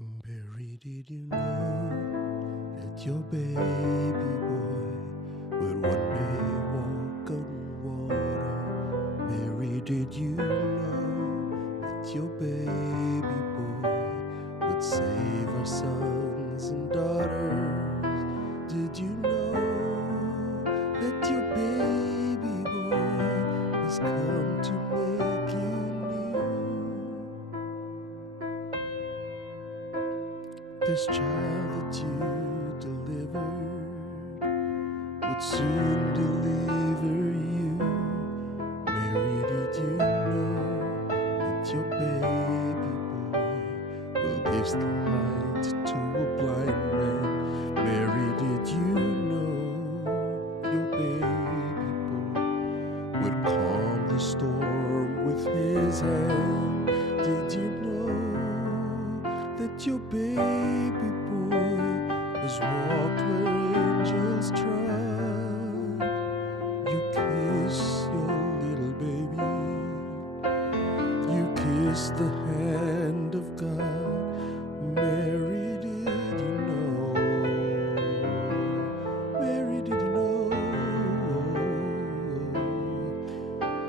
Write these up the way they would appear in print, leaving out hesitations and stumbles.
Mary, did you know that your baby boy will one day walk on water? Mary, did you know that your baby boy would save our sons and daughters? Did you know that your baby boy has come to make you new? This child that you delivered would soon deliver you. Mary, did you know that your baby boy will give light to a blind man? Mary, did you know your baby boy would calm the storm with his hand? Did you know that your baby boy has walked where angels trod? You kiss your little baby, you kiss the hand of God. Mary, did you know? Mary, did you know?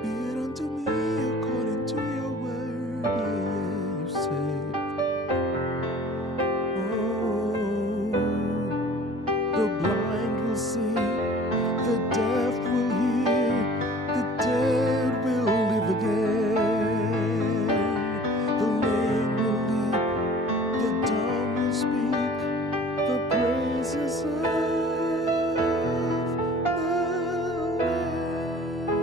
Be it unto me according to your word. Yeah, you said. Oh, the blind will see, the deaf will hear, the dead will live again. The lame will leap, the dumb will speak, the praises of the Lamb.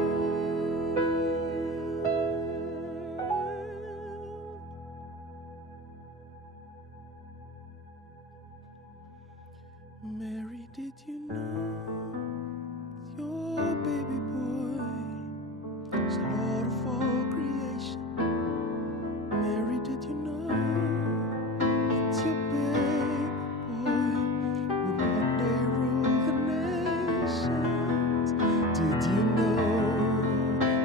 Mary, did you know your baby boy is Lord of all creation? Mary, did you know that your baby boy would one day rule the nations? Did you know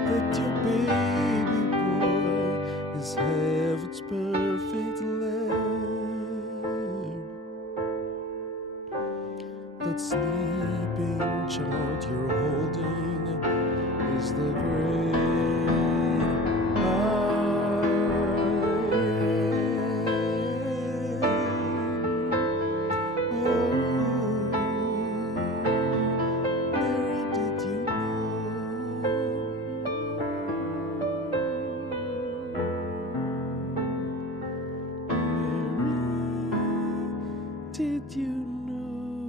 that your baby boy is heaven's perfect lamb? That sleeping child you're holding is the great I am. Oh, Mary, did you know? Mary, did you know?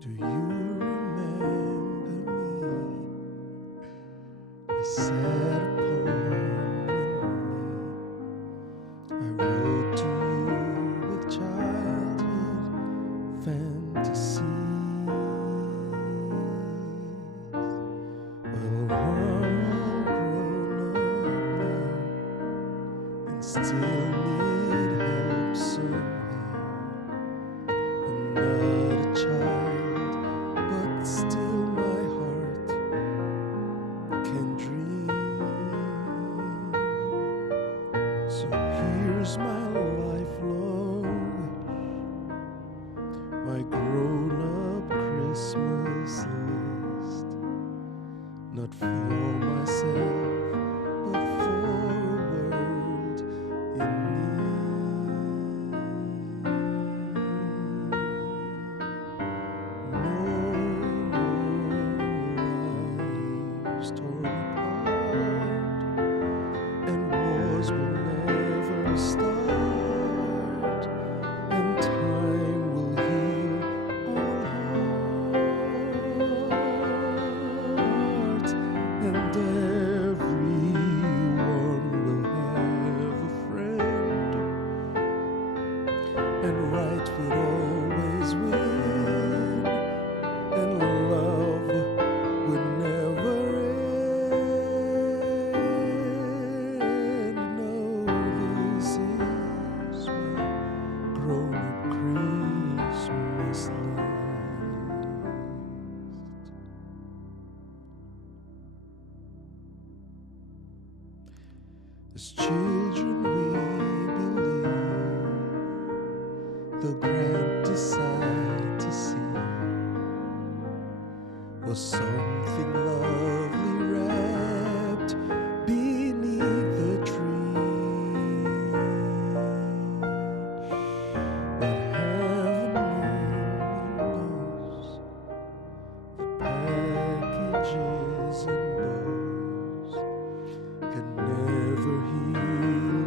Do you remember me? I sat upon the knee. I wrote to you with childhood fantasy. still need help somehow. I'm not a child, but still my heart can dream. So here's my lifelong wish, my grown-up Christmas list, not for myself, but for a world in need. No lives torn apart, and wars will never start, and time will heal all hearts, and everyone will have a friend, and right will always win, and love would never end. No, this is my grown-up Christmas list. As children we believe the grand decide to see was something lovely wrapped beneath the tree. But heaven only knows the packages and bows can never heal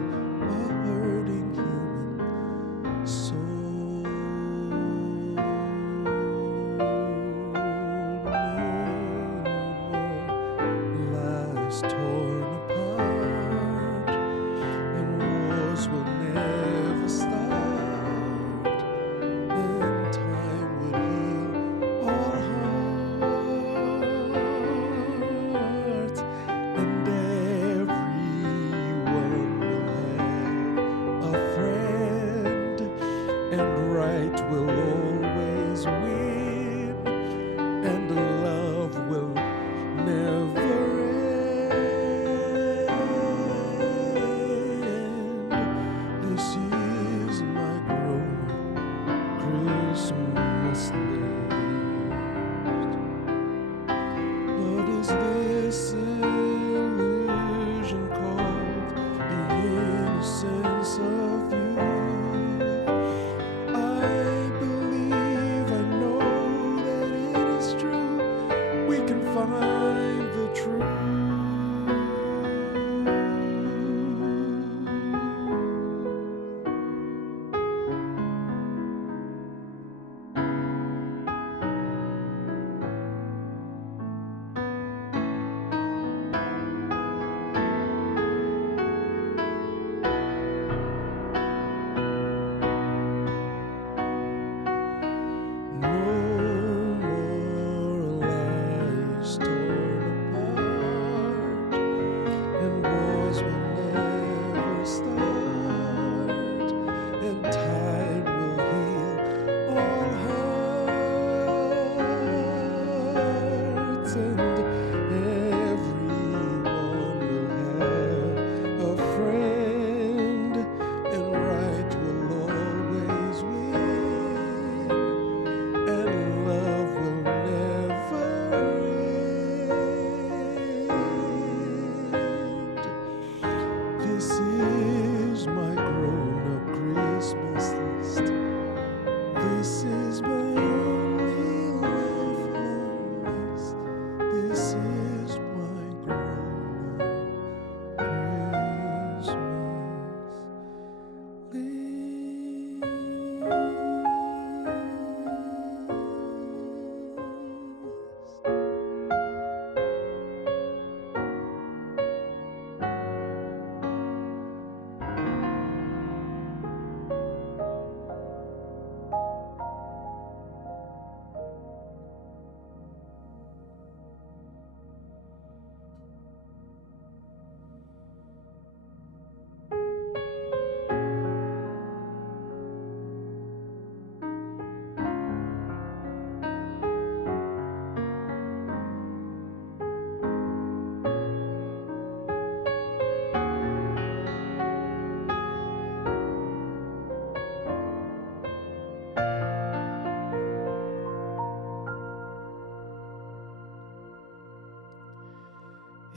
a hurting human soul. No,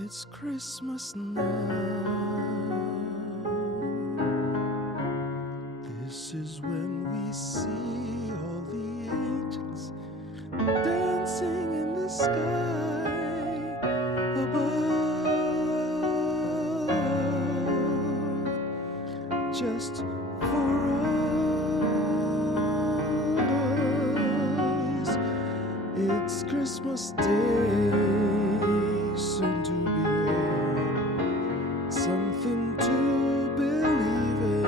It's Christmas now. This is when we see all the angels dancing in the sky above, just for us. It's Christmas Day, soon to be here, something to believe in.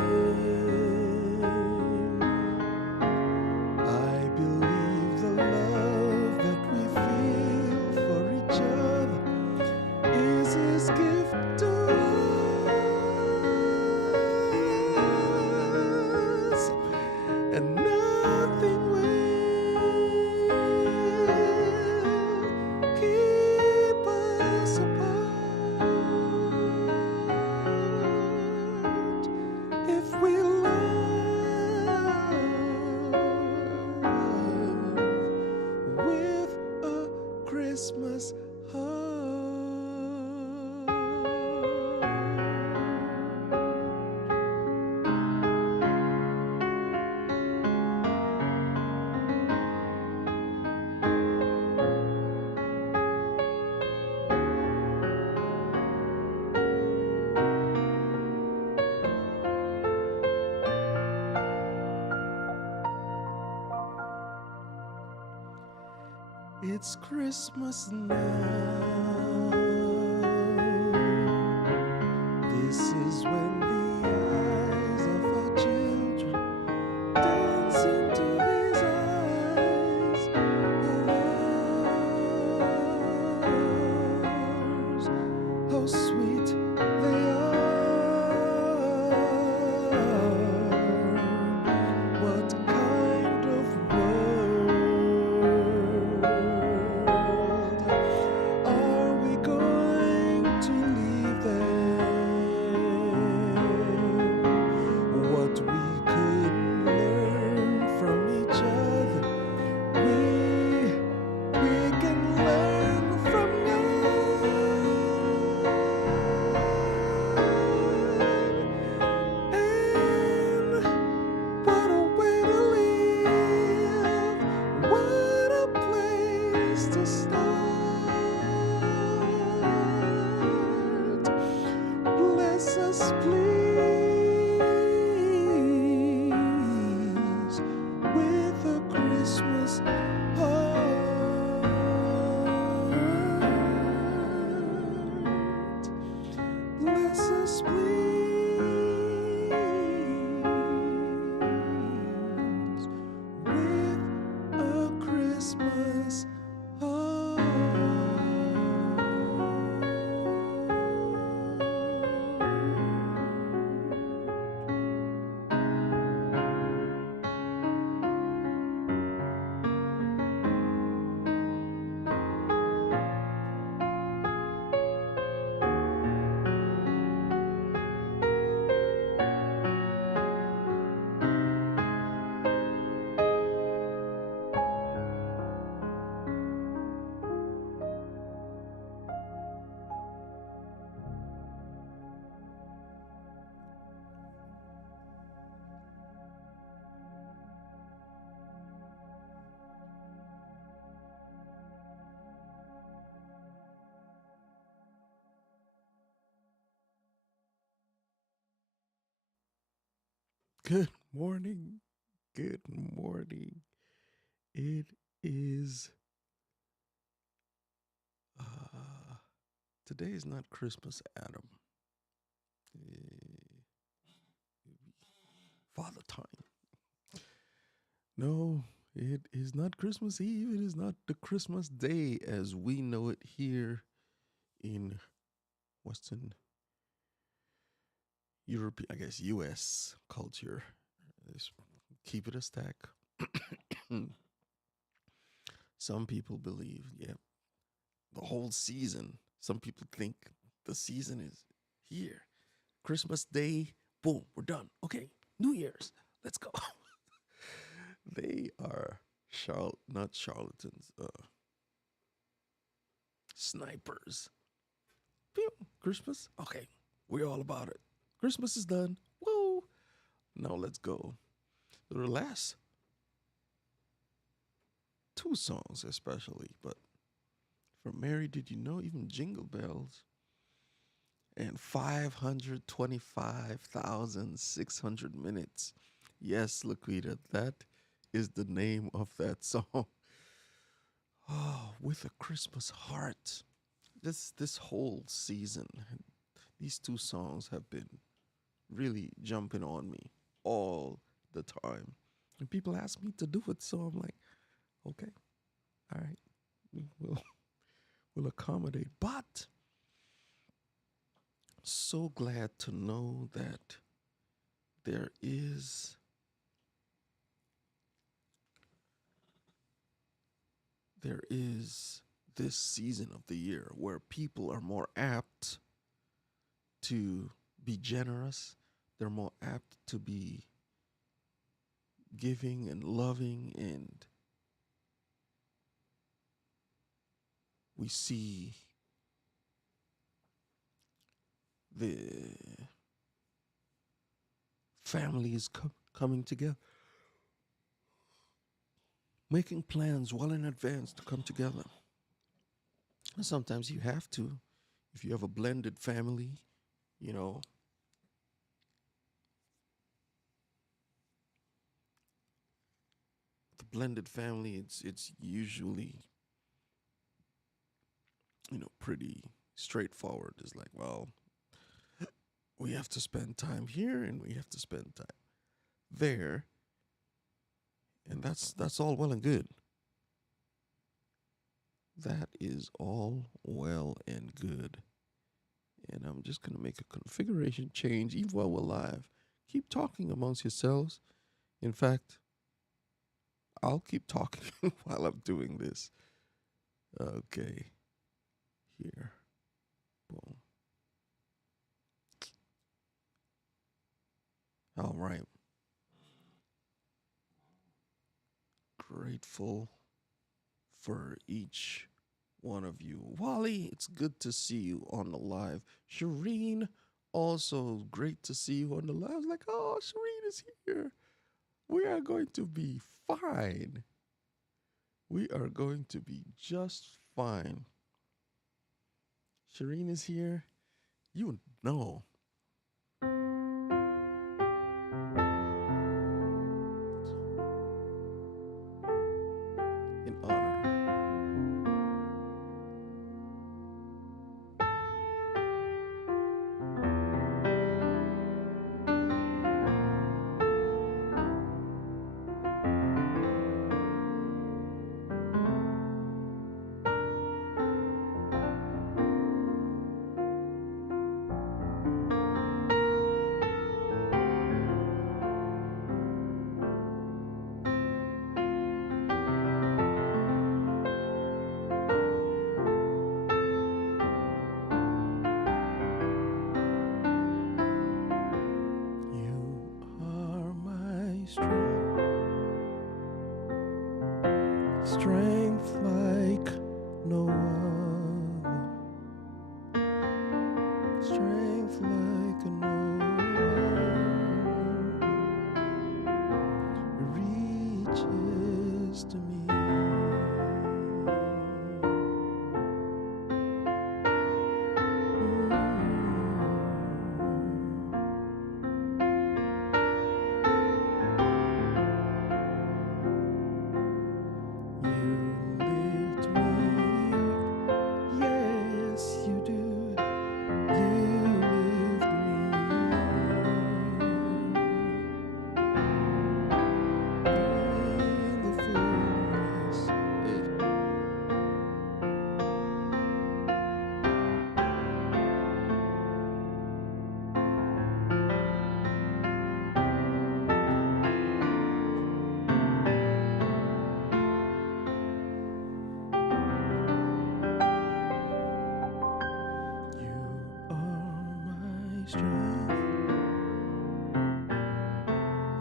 I believe the love that we feel for each other is His gift to us, and nothing will keep us apart if we love with a Christmas heart. It's Christmas now. This is when the eyes of our children dance into these eyes of ours. How sweet they are. What kind of world are we going to leave them? What we could learn from each other, we can learn from God. And what a way to live! What a place to start! Bless us, please, with a Christmas heart. Bless us, please, with a Christmas heart. Good morning. Good morning. It is today is not Christmas, Adam. Eh, Father time. No, it is not Christmas Eve. It is not the Christmas day as we know it here in Western Europe, I guess US culture. Let's keep it a stack. Some people believe, yeah, the whole season. Some people think the season is here. Christmas Day, boom, we're done. Okay, New Year's, let's go. They are not charlatans, snipers. Pew. Christmas. Okay, we're all about it. Christmas is done. Woo! Now let's go. The last two songs, especially, but from Mary, did you know even Jingle Bells and 525,600 minutes? Yes, Laquita, that is the name of that song. Oh, with a Christmas heart. This whole season, these two songs have been really jumping on me all the time. And people ask me to do it, so I'm like, okay, all right, we'll we'll accommodate. But so glad to know that there is this season of the year where people are more apt to be generous. They're more apt to be giving and loving, and we see the families coming together, making plans well in advance to come together. And sometimes you have to, if you have a blended family, you know, the blended family, it's usually, pretty straightforward. It's like, well, we have to spend time here and we have to spend time there, and that's all well and good. That is all well and good. And I'm just gonna make a configuration change even while we're live. Keep talking amongst yourselves. In fact, I'll keep talking while I'm doing this. Okay. Here. Boom. All right. Grateful for each one of you. Wally, it's good to see you on the live. Shireen, also great to see you on the live. I was like, oh, Shireen is here. We are going to be fine. We are going to be just fine. Shireen is here. You know. In honor. Strength like no other. Strength like no other reaches to me.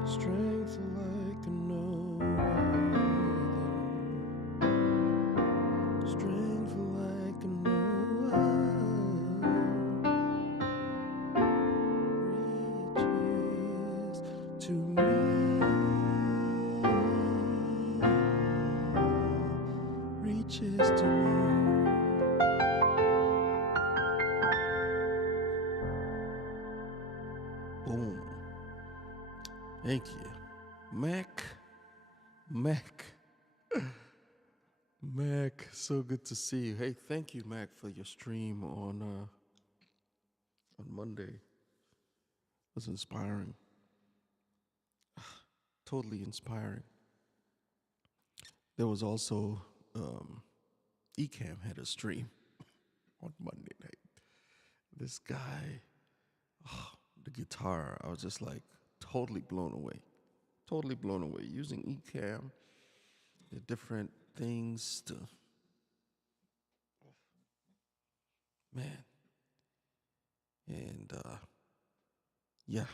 Strength like no other. Strength like no other. to me, reaches to me. Boom. Thank you. Mac. Mac, so good to see you. Hey, thank you, Mac, for your stream on Monday. It was inspiring. Totally inspiring. There was also Ecam had a stream on Monday night. This guy, the guitar, I was just like totally blown away. Totally blown away. Using Ecam, the different things to, man. And yeah,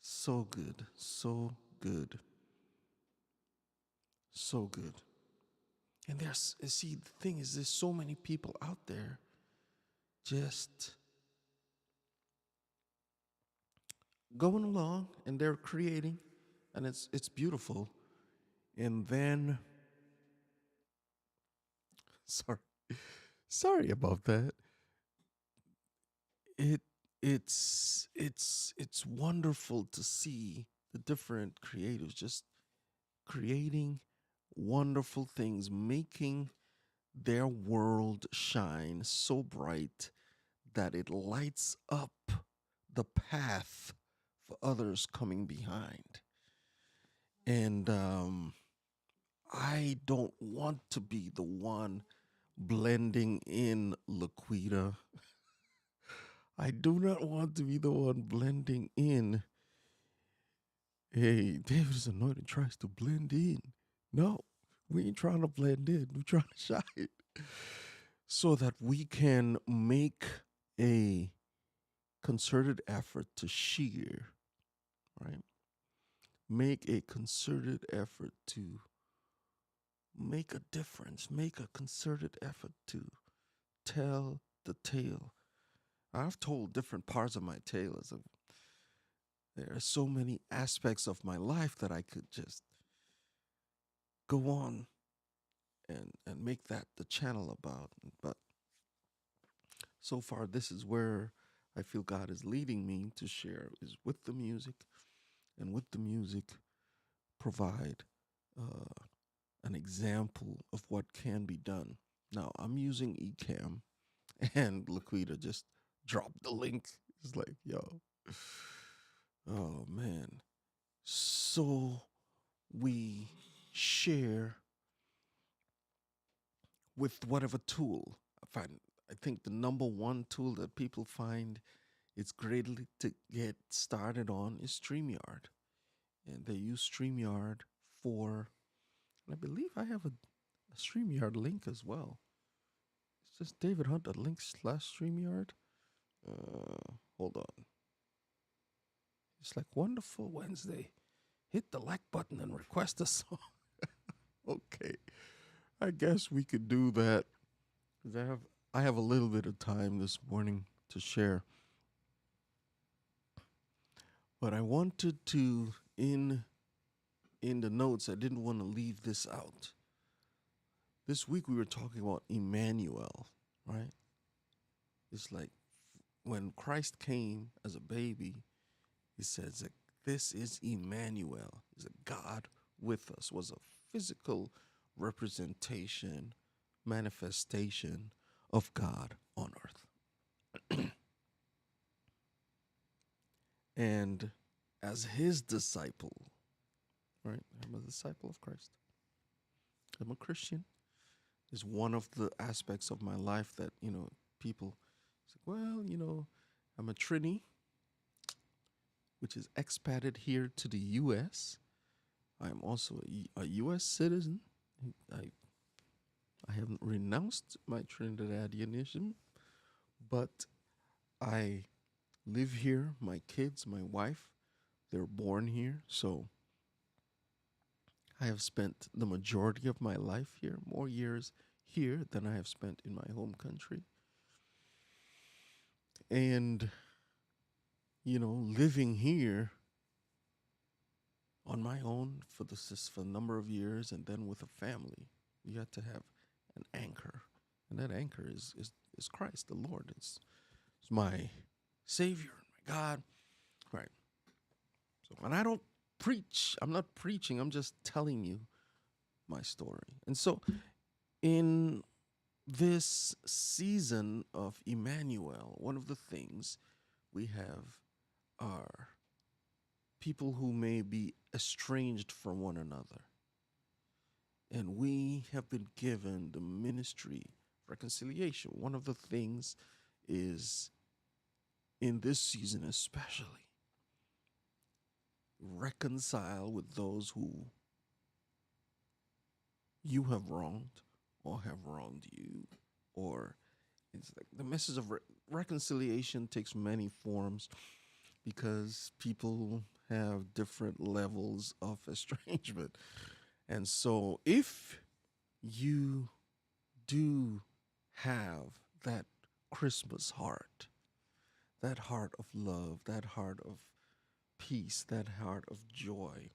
so good. So good. So good. And see, the thing is, there's so many people out there just going along and they're creating, and it's beautiful. And then, sorry, sorry about that. It's wonderful to see the different creatives just creating wonderful things, making their world shine so bright that it lights up the path for others coming behind. And I don't want to be the one blending in, Laquita. I do not want to be the one blending in. Hey, David is anointed tries to blend in. No, we ain't trying to blend in. We're trying to shine. So that we can make a concerted effort to share, right? Make a concerted effort to make a difference, make a concerted effort to tell the tale. I've told different parts of my tale. There are so many aspects of my life that I could just go on and make that the channel about. But so far, this is where I feel God is leading me to share, is with the music, and with the music provide an example of what can be done. Now, I'm using Ecamm, and Laquita just dropped the link. It's like, yo, oh man. So we share with whatever tool. I think the number one tool that people find it's greatly to get started on is StreamYard. And they use StreamYard for, and I believe I have a StreamYard link as well. It's just David Hunte link / StreamYard. Hold on. It's like Wonderful Wednesday. Hit the like button and request a song. Okay. I guess we could do that. I have a little bit of time this morning to share. But I wanted to, in the notes, I didn't want to leave this out. This week we were talking about Emmanuel, right? It's like when Christ came as a baby, he says that this is Emmanuel. He's a God with us, was a physical representation, manifestation of God on earth. And as his disciple, right? I'm a disciple of Christ. I'm a Christian. Is one of the aspects of my life that, people say, well, I'm a Trini, which is expatriate here to the U.S. I'm also a U.S. citizen. I haven't renounced my Trinidadianism, but I live here. My kids, my wife, they're born here. So I have spent the majority of my life here, more years here than I have spent in my home country. And, living here, on my own for for a number of years, and then with a family. You have to have an anchor, and that anchor is Christ, the Lord. It's my Savior, my God. Right. So, and I don't preach. I'm not preaching. I'm just telling you my story. And so, in this season of Emmanuel, one of the things we have are people who may be estranged from one another. And we have been given the ministry of reconciliation. One of the things is in this season, especially, reconcile with those who you have wronged or have wronged you. Or it's like the message of reconciliation takes many forms because people have different levels of estrangement. And so if you do have that Christmas heart, that heart of love, that heart of peace, that heart of joy,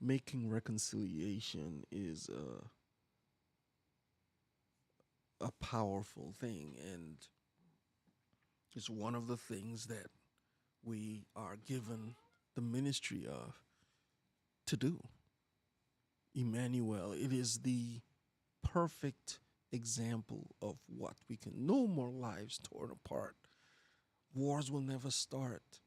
making reconciliation is a powerful thing. And it's one of the things that we are given the ministry of to do. Emmanuel, it is the perfect example of what we can. No more lives torn apart. Wars will never start.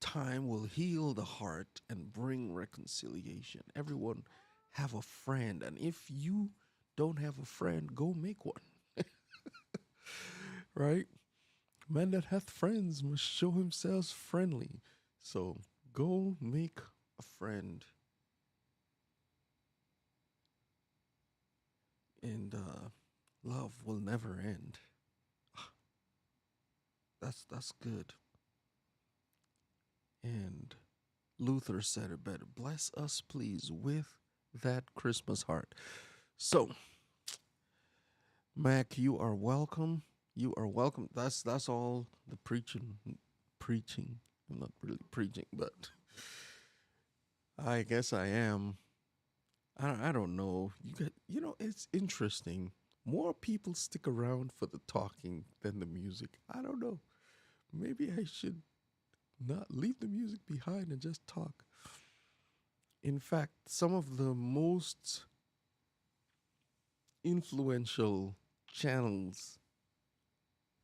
Time will heal the heart and bring reconciliation. Everyone have a friend. And if you don't have a friend, go make one. Right? Man that hath friends must show himself friendly. So go make a friend. And love will never end. That's good. And Luther said it better. Bless us, please, with that Christmas heart. So, Mac, you are welcome. You are welcome. That's all the preaching. Preaching. I'm not really preaching, but I guess I am. I don't know. It's interesting. More people stick around for the talking than the music. I don't know. Maybe I should not leave the music behind and just talk. In fact, some of the most influential channels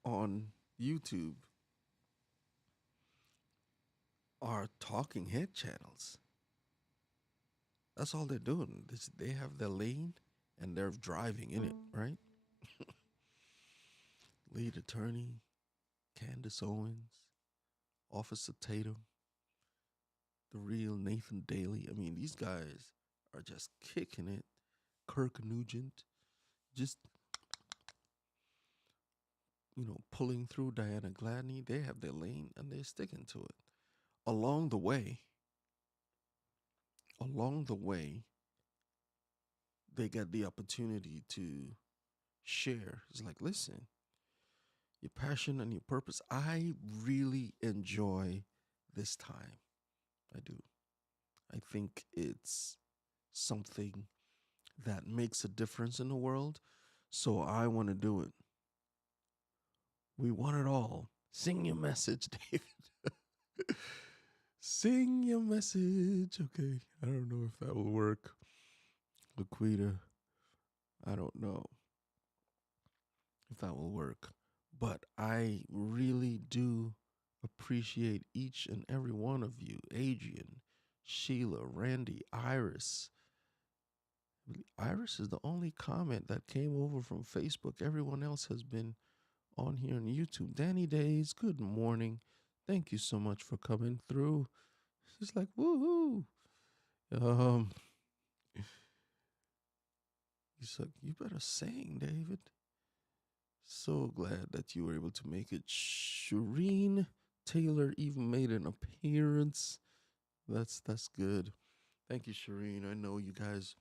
on YouTube are talking head channels. That's all they're doing. They have their lane and they're driving in it, right? Lead attorney, Candace Owens, Officer Tatum, the real Nathan Daly. I mean, these guys are just kicking it. Kirk Nugent, just pulling through. Diana Gladney. They have their lane and they're sticking to it. Along the way, they get the opportunity to share. It's like, listen, your passion and your purpose. I really enjoy this time. I do. I think it's something that makes a difference in the world. So I want to do it. We want it all. Sing your message, David. Sing your message. Okay. I don't know if that will work. Laquita, I don't know if that will work. But I really do appreciate each and every one of you. Adrian, Sheila, Randy, Iris. Iris is the only comment that came over from Facebook. Everyone else has been on here on YouTube. Danny Days, good morning. Thank you so much for coming through. It's like, woohoo. He's like, you better sing, David. So glad that you were able to make it. Shireen Taylor even made an appearance. That's good. Thank you, Shireen. I know you guys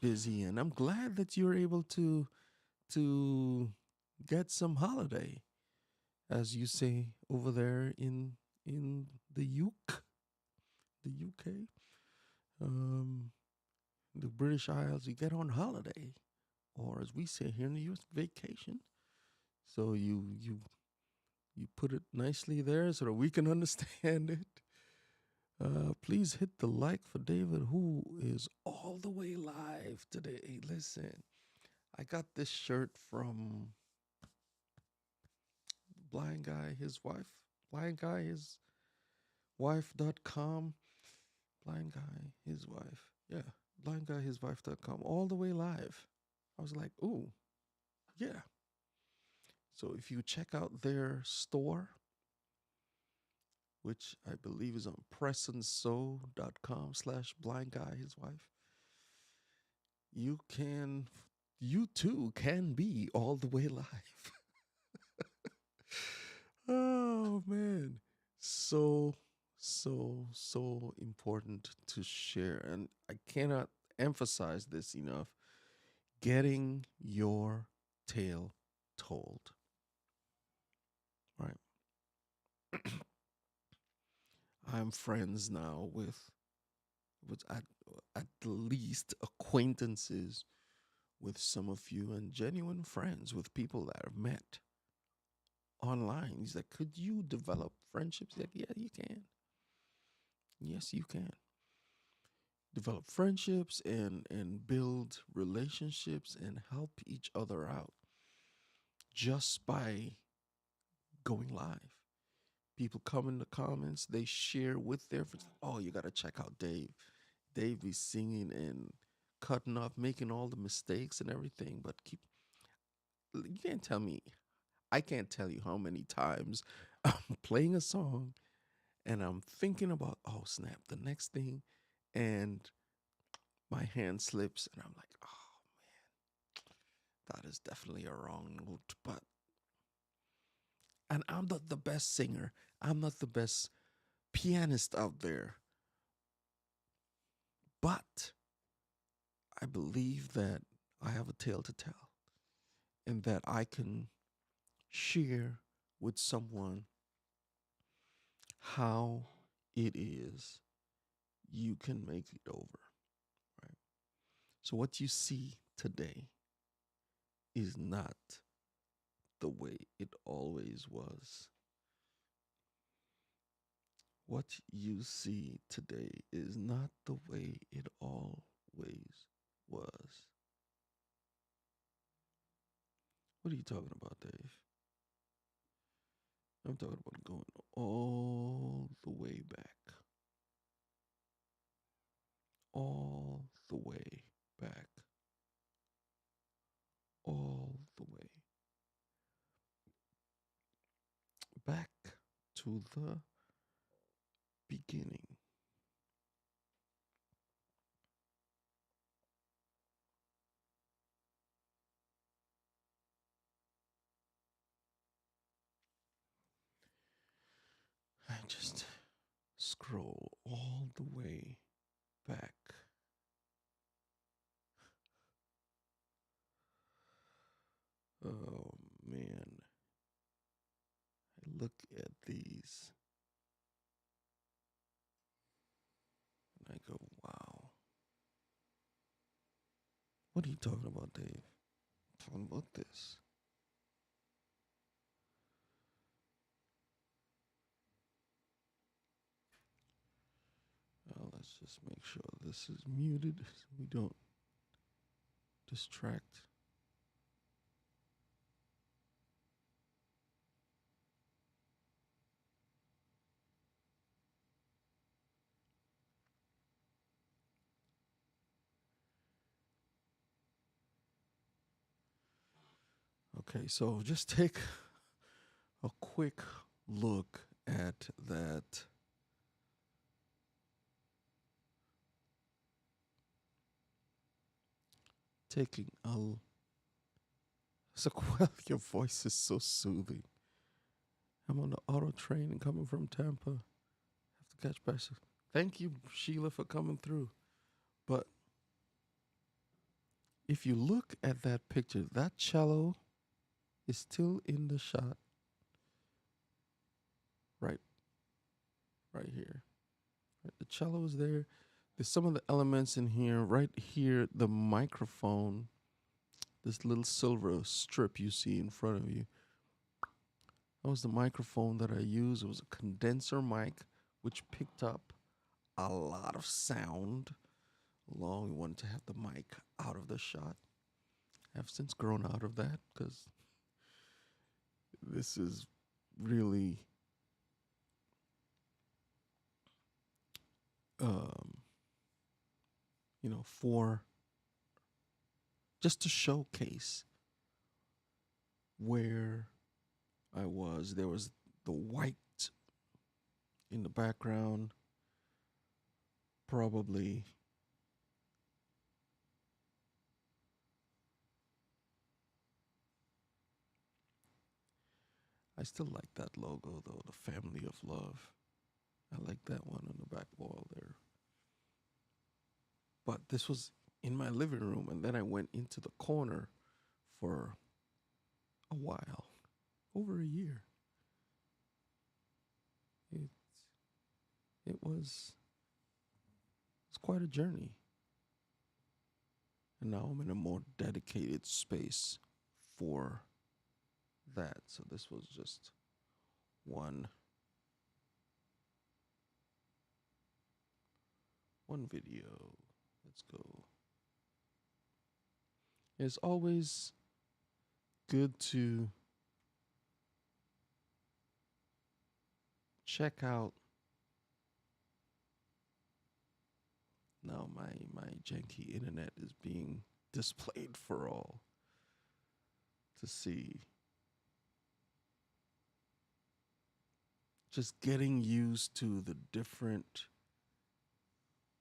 busy, and I'm glad that you're able to get some holiday, as you say over there in the UK. the UK, um, the British Isles, you get on holiday, or as we say here in the US, vacation. So you put it nicely there so that we can understand it. Please hit the like for David, who is all the way live today. Listen, I got this shirt from Blind Guy, his wife, Blind Guy, his wife.com. Blind Guy, his wife. Yeah, Blind Guy, his wife.com, all the way live. I was like, ooh, yeah. So if you check out their store, which I believe is on pressandsew.com/blind guy, his wife, you too can be all the way live. Oh man. So, so important to share. And I cannot emphasize this enough. Getting your tale told. Right. I'm friends now with at least acquaintances with some of you, and genuine friends with people that I've met online. He's like, could you develop friendships? He's like, yeah, you can. Yes, you can. Develop friendships and build relationships and help each other out just by going live. People come in the comments, they share with their friends. Oh, you got to check out Dave. Dave be singing and cutting up, making all the mistakes and everything. But you can't tell me, I can't tell you how many times I'm playing a song and I'm thinking about, oh, snap, the next thing. And my hand slips and I'm like, oh, that is definitely a wrong note. And I'm not the best singer. I'm not the best pianist out there. But I believe that I have a tale to tell and that I can share with someone how it is you can make it over, right? So what you see today is not the way it always was. What you see today is not the way it always was. What are you talking about, Dave? I'm talking about going all the way back. All the way back. All the way back to the beginning. I just scroll all the way back. Oh man. I look at these and I go, wow. What are you talking about, Dave? I'm talking about this. Well, let's just make sure this is muted so we don't distract. Okay, so just take a quick look at that. Taking a so well, your voice is so soothing. I'm on the auto train and coming from Tampa. Have to catch buses. Thank you, Sheila, for coming through. But if you look at that picture, that cello is still in the shot. Right here. Right, the cello is there. There's some of the elements in here. Right here, the microphone, this little silver strip you see in front of you. That was the microphone that I used. It was a condenser mic, which picked up a lot of sound. Long, we wanted to have the mic out of the shot. I've since grown out of that because this is really um, for just to showcase where I was. There was the white in the background, probably I still like that logo though, the family of love. I like that one on the back wall there. But this was in my living room, and then I went into the corner for a while, over a year. It it was it's quite a journey, and now I'm in a more dedicated space for that. So this was just one video. Let's go. It's always good to check out. Now my janky internet is being displayed for all to see. Just getting used to the different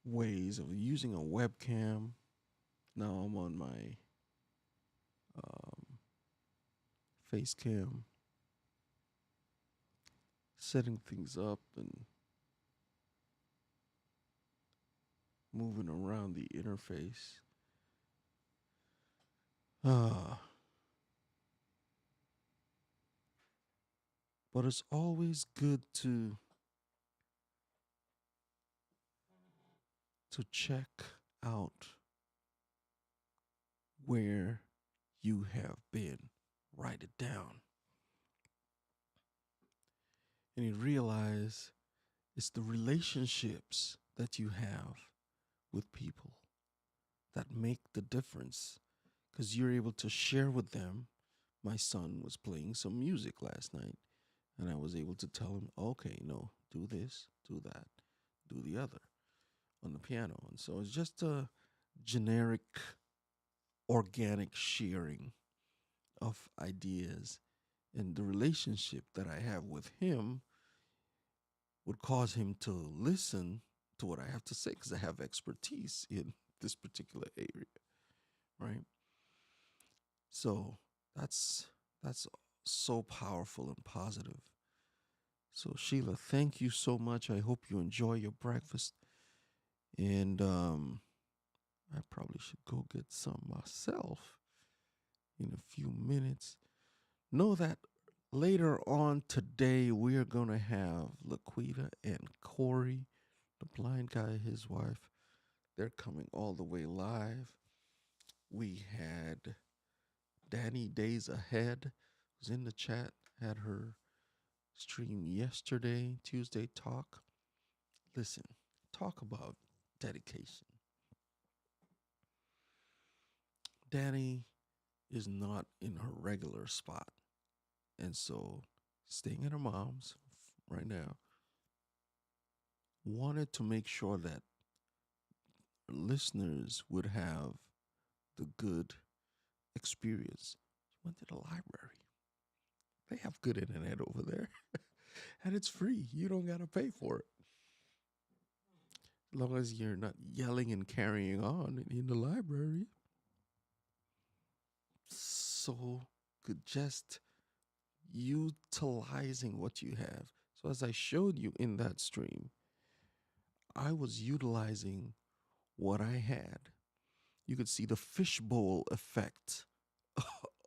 ways of using a webcam. Now I'm on my face cam, setting things up and moving around the interface. But it's always good to check out where you have been. Write it down. And you realize it's the relationships that you have with people that make the difference, because you're able to share with them. My son was playing some music last night, and I was able to tell him, okay, no, do this, do that, do the other on the piano. And so it's just a generic, organic sharing of ideas. And the relationship that I have with him would cause him to listen to what I have to say, because I have expertise in this particular area, right? So that's so powerful and positive. So Sheila, thank you so much. I hope you enjoy your breakfast, and I probably should go get some myself in a few minutes. Know that later on today we're gonna have Laquita and Corey, the blind guy, his wife. They're coming all the way live. We had Danny Days Ahead, who's in the chat, had her stream yesterday, Tuesday Talk. Listen, talk about dedication. Danny is not in her regular spot, and so staying at her mom's right now, wanted to make sure that listeners would have the good experience. She went to the library. They have good internet over there. And it's free. You don't got to pay for it. As long as you're not yelling and carrying on in the library. So good, just utilizing what you have. So as I showed you in that stream, I was utilizing what I had. You could see the fishbowl effect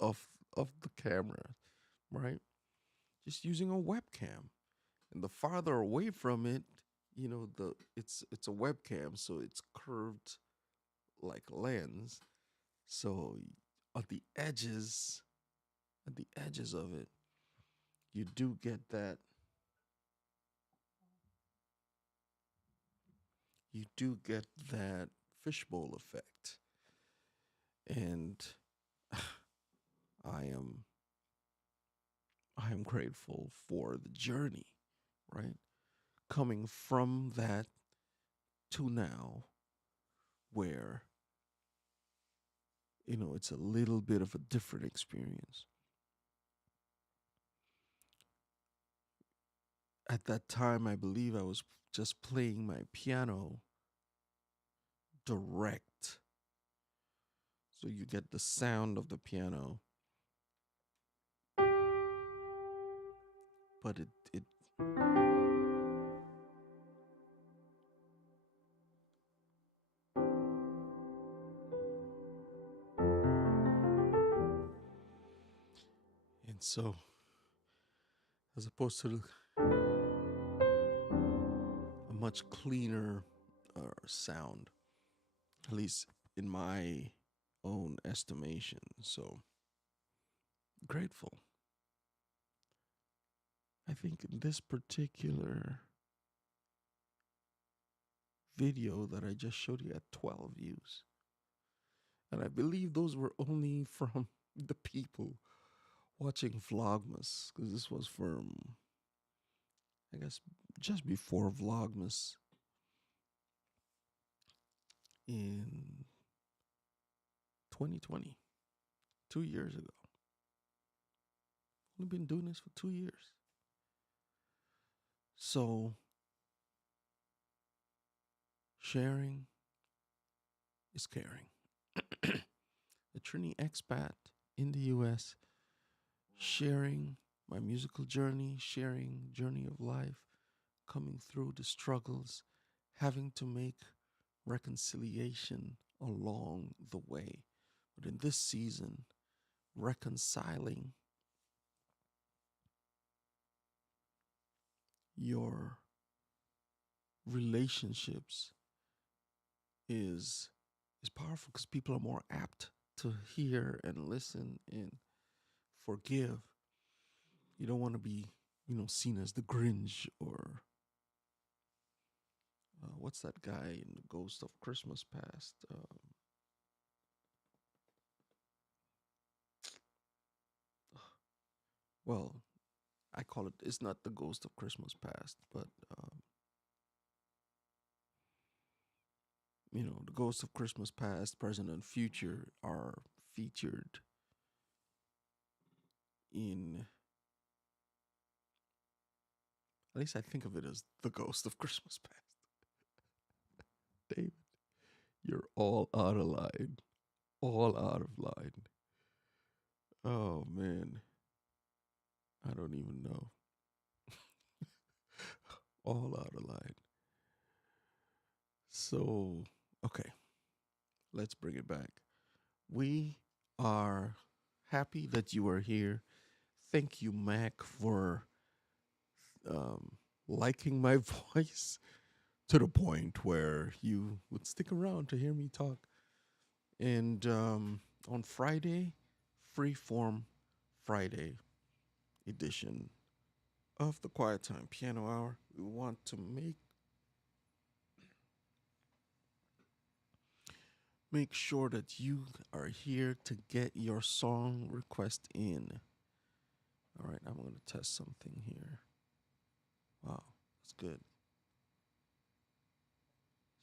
of the camera, right? Just using a webcam. And the farther away from it the it's a webcam, so it's curved like a lens. So at the edges, of it, you do get that. You do get that fishbowl effect, and I am I am grateful for the journey, right? Coming from that to now, where it's a little bit of a different experience. At that time, I believe I was just playing my piano direct. So you get the sound of the piano, but it and so as opposed to a much cleaner sound, at least in my own estimation. So grateful. I think in this particular video that I just showed you had 12 views. And I believe those were only from the people watching Vlogmas, because this was from, I guess, just before Vlogmas in 2020, 2 years ago. We've been doing this for 2 years. So, sharing is caring. A Trini expat in the US, sharing my musical journey, sharing journey of life, coming through the struggles, having to make reconciliation along the way. But in this season, reconciling your relationships is powerful, because people are more apt to hear and listen and forgive. You don't want to be, seen as the Grinch, or what's that guy in the Ghost of Christmas Past? Well, I call it. It's not the Ghost of Christmas Past, but the Ghosts of Christmas Past, Present, and Future are featured in. At least I think of it as the Ghost of Christmas Past. David, you're all out of line. All out of line. Oh man, I don't even know. All out of line. So, okay, let's bring it back. We are happy that you are here. Thank you, Mac, for um, liking my voice to the point where you would stick around to hear me talk. And on Friday, Freeform Friday edition of the Quiet Time Piano Hour, we want to make sure that you are here to get your song request in. All right, I'm going to test something here. Wow, that's good.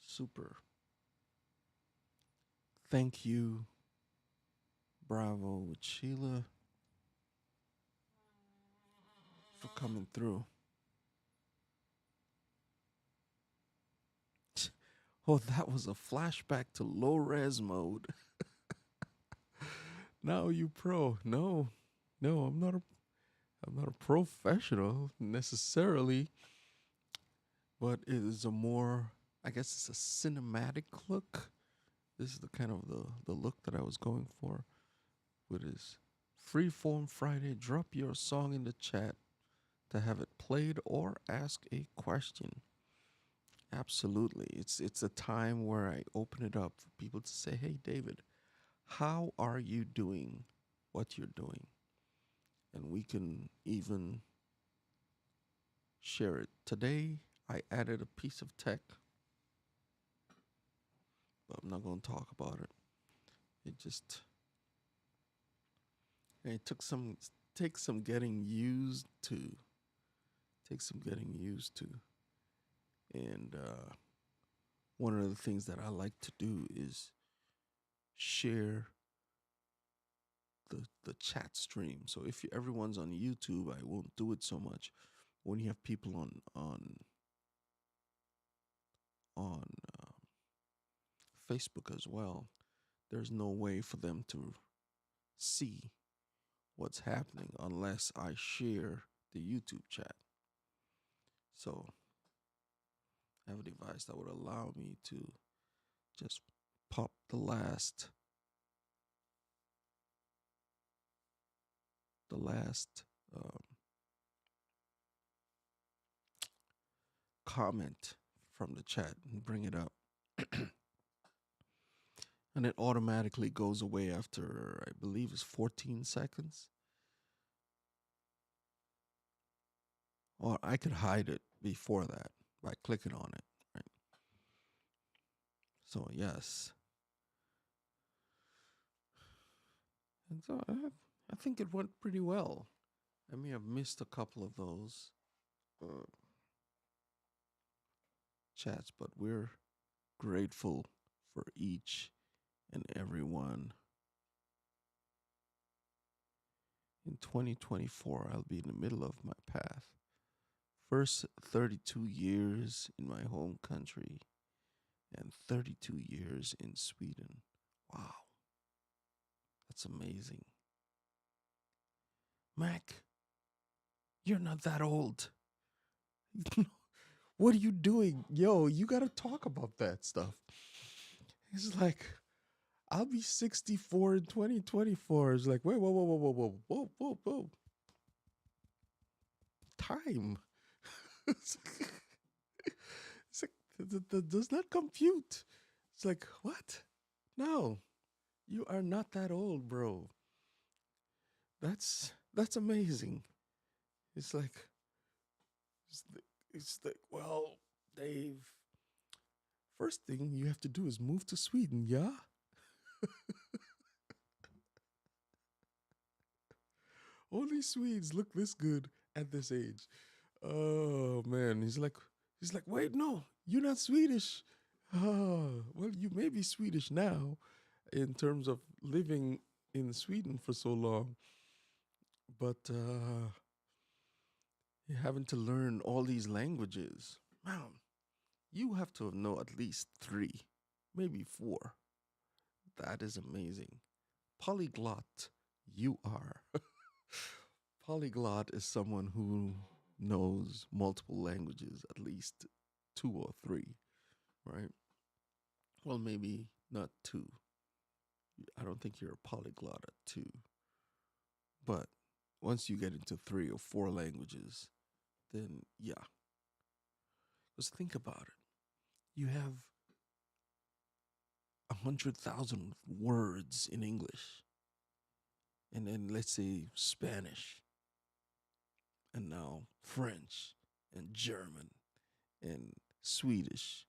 Super. Thank you. Bravo with Sheila for coming through. Oh, that was a flashback to low res mode. Now you pro. No, I'm not a professional necessarily, but it is a more, I guess it's a cinematic look. This is the kind of the look that I was going for. With his Freeform Friday, drop your song in the chat to have it played or ask a question. Absolutely. It's a time where I open it up for people to say, "Hey, David, how are you doing what you're doing?" And we can even share it. Today, I added a piece of tech, but I'm not going to talk about it. It just it took some takes some getting used to. Takes some getting used to. And one of the things that I like to do is share the chat stream. So if everyone's on YouTube, I won't do it so much. When you have people on Facebook as well, there's no way for them to see what's happening unless I share the YouTube chat. So I have a device that would allow me to just pop the last um, comment from the chat and bring it up. And it automatically goes away after, I believe it's 14 seconds. Or I could hide it before that by clicking on it, right? So yes. And so I think it went pretty well. I may have missed a couple of those uh, chats, but we're grateful for each and every one. In 2024, I'll be in the middle of my path. First 32 years in my home country and 32 years in Sweden. Wow, that's amazing. Mac, you're not that old. What are you doing? Yo, you got to talk about that stuff. It's like, I'll be 64 in 2024. It's like, wait, whoa, whoa, whoa, whoa, whoa, whoa, whoa, whoa. Time. It's like, that does not compute. It's like, what? No, you are not that old, bro. That's amazing. It's like, it's like, well, Dave, first thing you have to do is move to Sweden, yeah? Only Swedes look this good at this age. Oh man, he's like, wait, no, you're not Swedish. Oh, well, you may be Swedish now in terms of living in Sweden for so long, but you're having to learn all these languages. Man, you have to know at least three, maybe four. That is amazing. Polyglot, you are. Polyglot is someone who knows multiple languages, at least two or three, right? Well, maybe not two. I don't think you're a polyglot at two. But once you get into three or four languages, then yeah. Just think about it. You have 100,000 words in English, and then let's say Spanish, and now French, and German, and Swedish,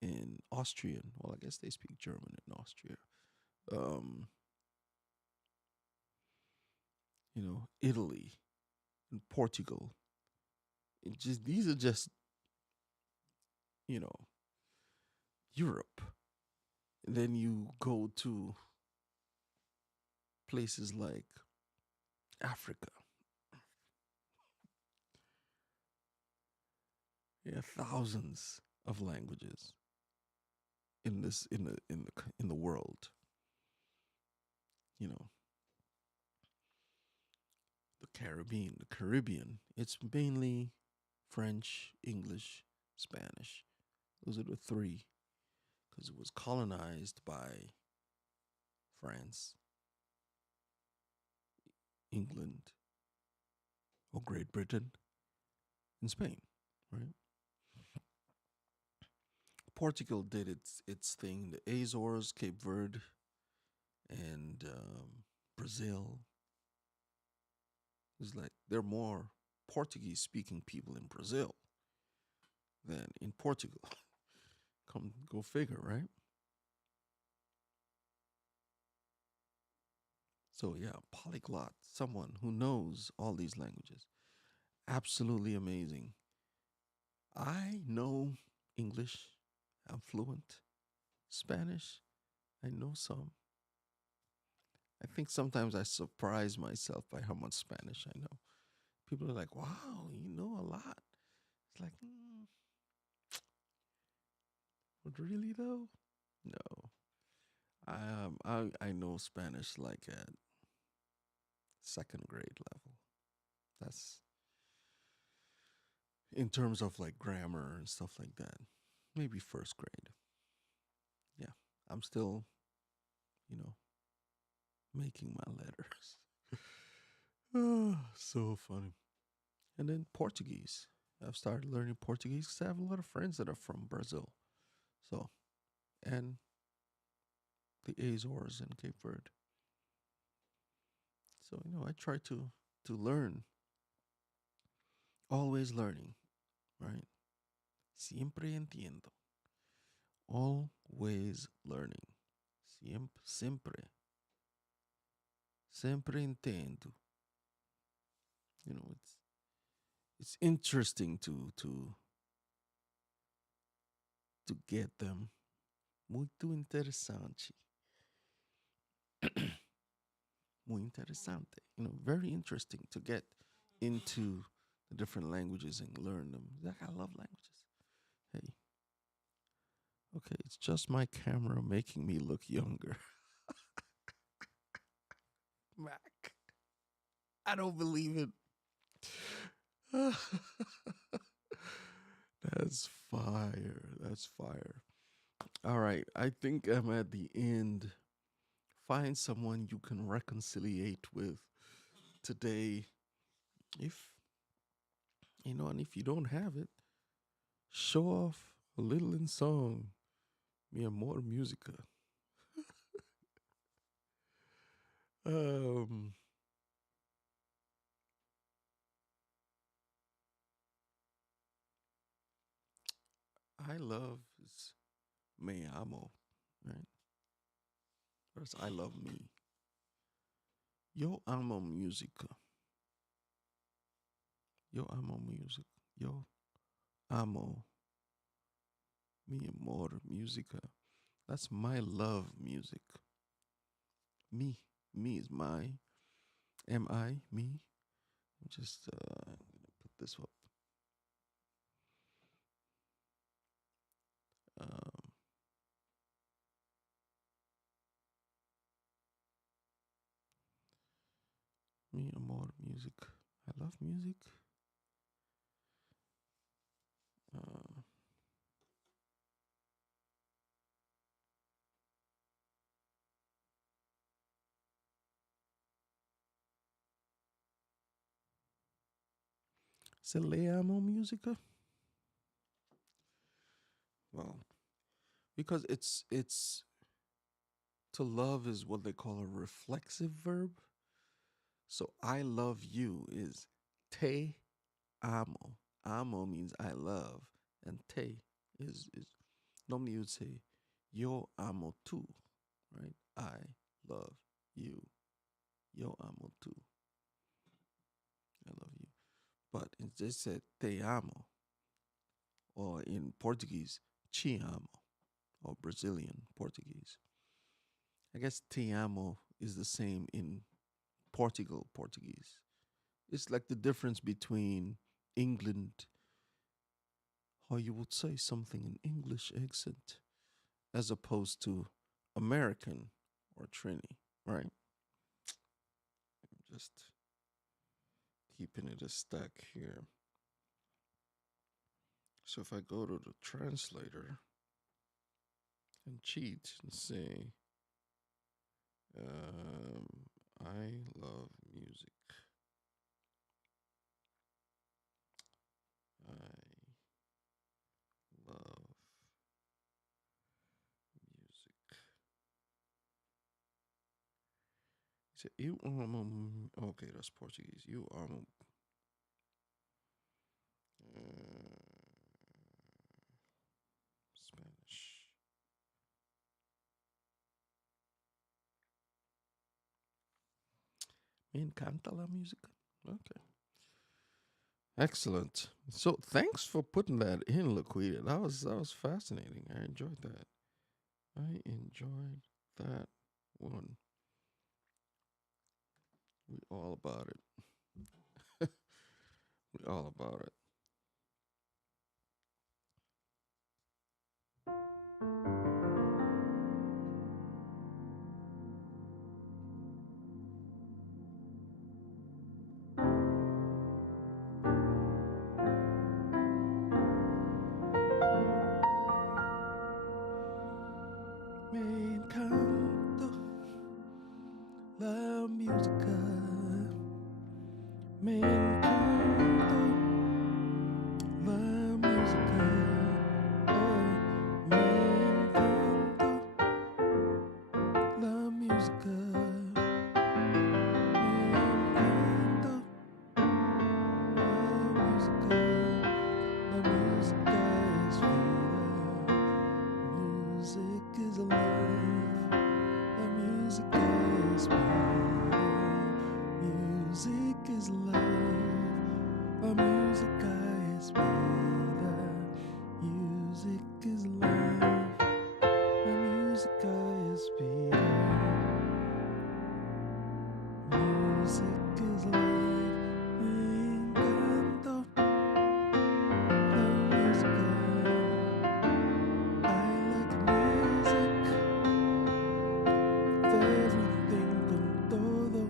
and Austrian. Well, I guess they speak German in Austria. Um, Italy and Portugal. These are just you know Europe. And then you go to places like Africa. Yeah, thousands of languages in this in the world. You know, the Caribbean. It's mainly French, English, Spanish. Those are the three because it was colonized by France, England, or Great Britain, and Spain, right? Portugal did its thing. The Azores, Cape Verde, and Brazil. It's like there are more Portuguese speaking people in Brazil than in Portugal. Come go figure, right? So yeah, polyglot, someone who knows all these languages. Absolutely amazing. I know English. I'm fluent. Spanish. I know some. I think sometimes I surprise myself by how much Spanish I know. People are like, "Wow, you know a lot." It's like, but really though? No. I know Spanish like at second grade level. That's in terms of like grammar and stuff like that. Maybe first grade. Yeah. I'm still, you know, making my letters. Oh, so funny. And then Portuguese. I've started learning Portuguese because I have a lot of friends that are from Brazil. So, and the Azores and Cape Verde. So, I try to learn, always learning, right? Siempre entiendo. Always learning. Siempre. Sempre entendo. It's interesting to get them. Muito interessante. Muy interesante. Very interesting to get into the different languages and learn them. Like, I love languages. Hey, okay, it's just my camera making me look younger. Mac, I don't believe it. That's fire. That's fire. All right, I think I'm at the end. Find someone you can reconciliate with today. If and if you don't have it, show off a little in song. Mi amor musica. Um, I love is me amo, right? First, I love me. Yo amo musica. Yo amo music. Yo amo mi amor musica. That's my love music. Me. Me is my. Am I me? I'm just gonna put this up. Um, Mi amor music. I love music. Uh, Se le amo musica. Well, because it's to love is what they call a reflexive verb. So I love you is te amo. Amo means I love, and te is normally you would say yo amo tu, right? I love you. Yo amo tu. I love you. But it just said te amo, or in Portuguese, ci amo, or Brazilian Portuguese. I guess te amo is the same in Portugal Portuguese. It's like the difference between England, how you would say something in English accent, as opposed to American or Trini, right? I'm just keeping it a stack here. So if I go to the translator and cheat and say, I love music. I love You okay, that's Portuguese. You Spanish. Me encanta la música. Okay. Excellent. So thanks for putting that in, Laquita. That was fascinating. I enjoyed that. I enjoyed that one. We all about it. We all about it. Me encanta la música. Me encanta la música. Oh, me encanta la música. Me encanta la música. La música es vida. Music is alive. La música es vida. Music is life. La música es vida. Music is life. La música es vida. Music is life. Me encanta la música. I like music. Everything con todo.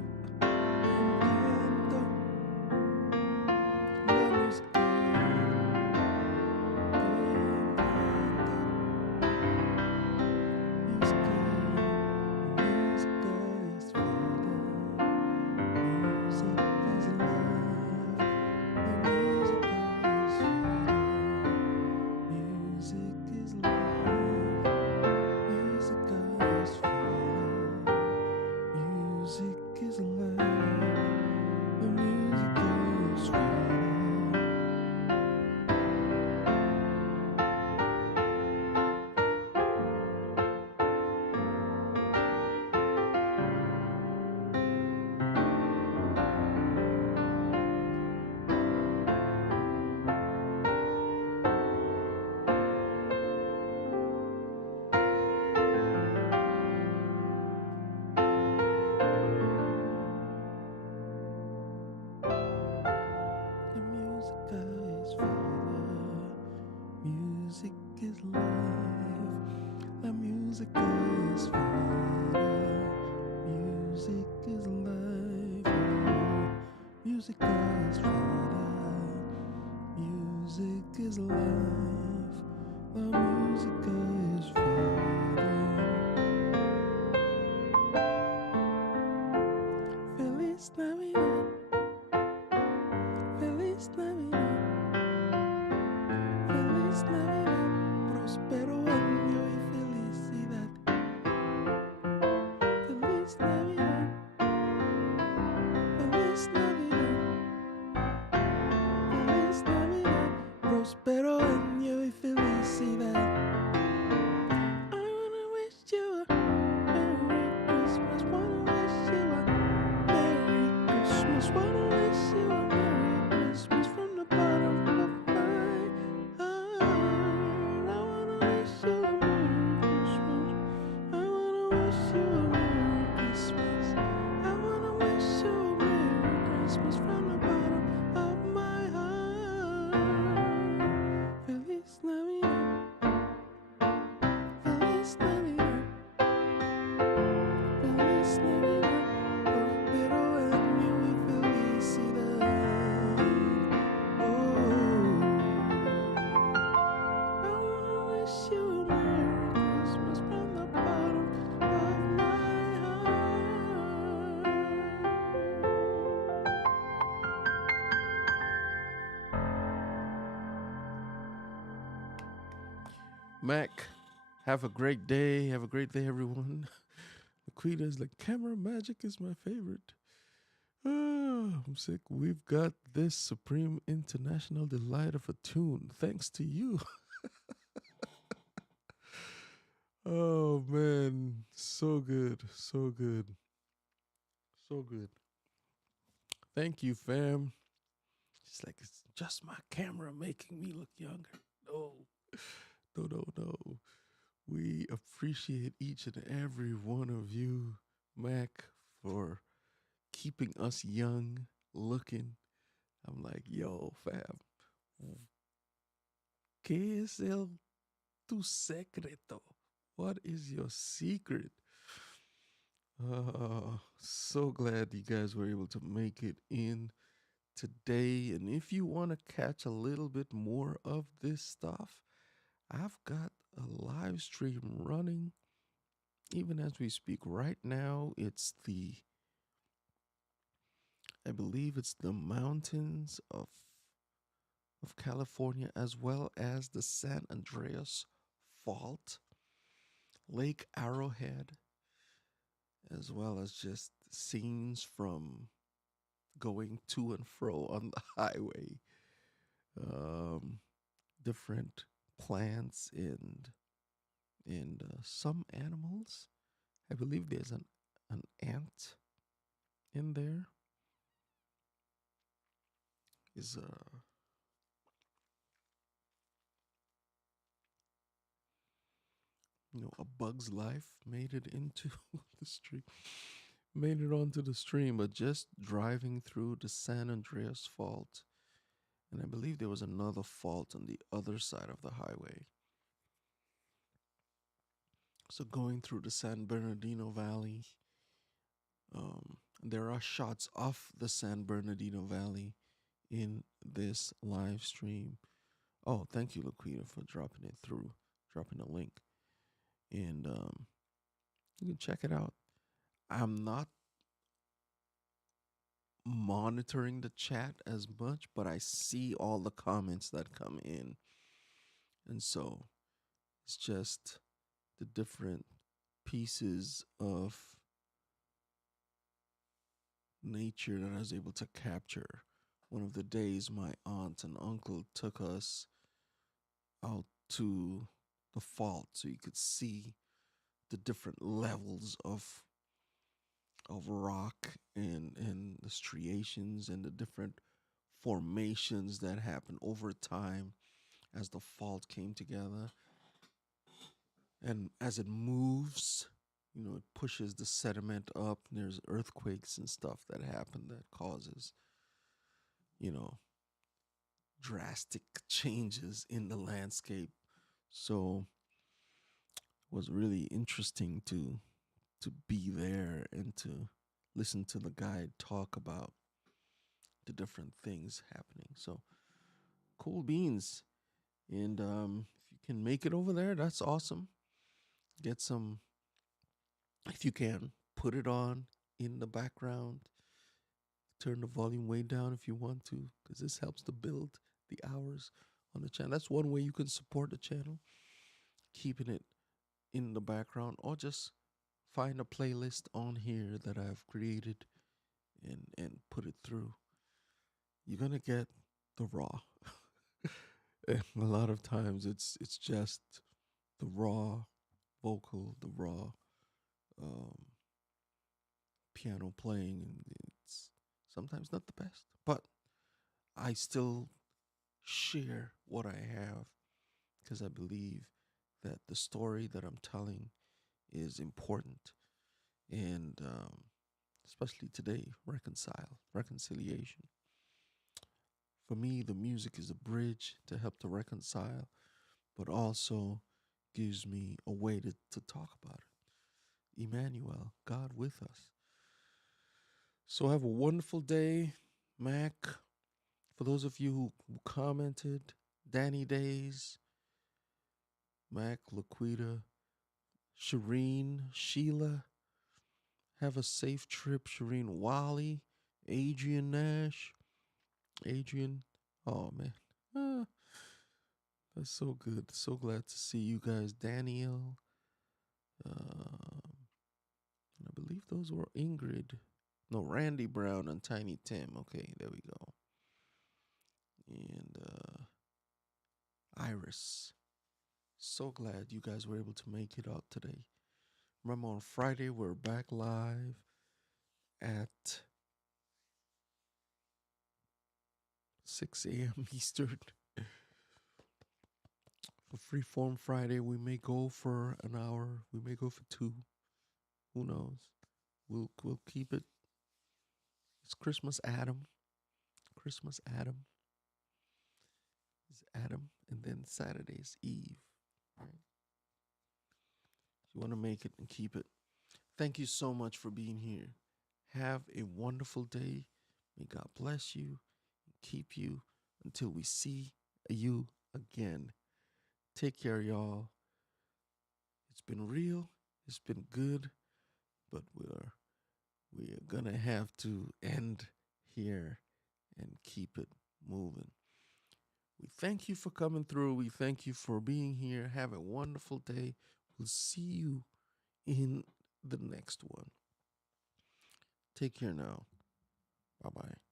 Prospero año y felicidad. I wanna wish you a Merry Christmas. Wanna wish you a Merry Christmas. Wanna wish you a Merry Christmas from the bottom of my heart. I wanna wish you a Merry Christmas. I wanna wish you a Merry Christmas. I wanna wish you a Merry Christmas from the bottom of my heart. Feliz Navidad. Feliz Navidad. Feliz Navidad. Prospero año y felicidad. Oh, I wanna wish you a Merry Christmas from the bottom of my heart. Mac, have a great day. Have a great day, everyone. Quita's like, camera magic is my favorite. Ah, I'm sick. We've got this supreme international delight of a tune, thanks to you. Oh man, so good, so good, so good. Thank you, fam. It's like it's just my camera making me look younger. No, no, no, no. We appreciate each and every one of you, Mac, for keeping us young looking. I'm like, yo, fam, ¿qué es tu secreto? What is your secret? So glad you guys were able to make it in today. And if you want to catch a little bit more of this stuff, I've got a live stream running even as we speak right now. I believe it's the mountains of California, as well as the San Andreas Fault, Lake Arrowhead, as well as just scenes from going to and fro on the highway, um, different plants and some animals. I believe there's an ant in there. Is a bug's life made it into the stream, made it onto the stream, but just driving through the San Andreas Fault, and I believe there was another fault on the other side of the highway. So going through the San Bernardino Valley, there are shots of the San Bernardino Valley in this live stream. Oh, thank you, Laquita, for dropping it through, dropping a link, and you can check it out. I'm not monitoring the chat as much, but I see all the comments that come in. And so it's just the different pieces of nature that I was able to capture. One of the days, my aunt and uncle took us out to the fault so you could see the different levels of rock and the striations and the different formations that happen over time as the fault came together. And as it moves, it pushes the sediment up. There's earthquakes and stuff that happen that causes, you know, drastic changes in the landscape. So it was really interesting to be there and to listen to the guide talk about the different things happening. So cool beans. And if you can make it over there, that's awesome. Get some, if you can, put it on in the background. Turn the volume way down if you want to, because this helps to build the hours on the channel. That's one way you can support the channel, keeping it in the background, or just find a playlist on here that I've created and put it through. You're gonna get the raw. And a lot of times it's just the raw vocal, the raw um, piano playing, and it's sometimes not the best, but I still share what I have because I believe that the story that I'm telling is important, and especially today, reconciliation. For me, the music is a bridge to help to reconcile, but also gives me a way to talk about it. Emmanuel, God with us. So have a wonderful day, Mac. For those of you who commented, Danny Days, Mac, Laquita, Shireen, Sheila, have a safe trip, Shireen, Wally, Adrian Nash, Adrian. Oh man, ah, that's so good. So glad to see you guys, Daniel. And believe those were Ingrid. No, Randy Brown and Tiny Tim. Okay, there we go. And Iris. So glad you guys were able to make it out today. Remember, on Friday, we're back live at 6 a.m. Eastern. For Freeform Friday, we may go for an hour. We may go for 2. Who knows? We'll keep it. It's Christmas Adam. Christmas Adam is Adam, and then Saturday is Eve. Right? You want to make it and keep it. Thank you so much for being here. Have a wonderful day. May God bless you and keep you until we see you again. Take care, y'all. It's been real. It's been good, but we're gonna have to end here and keep it moving. We thank you for coming through. We thank you for being here. Have a wonderful day. We'll see you in the next one. Take care now. Bye-bye.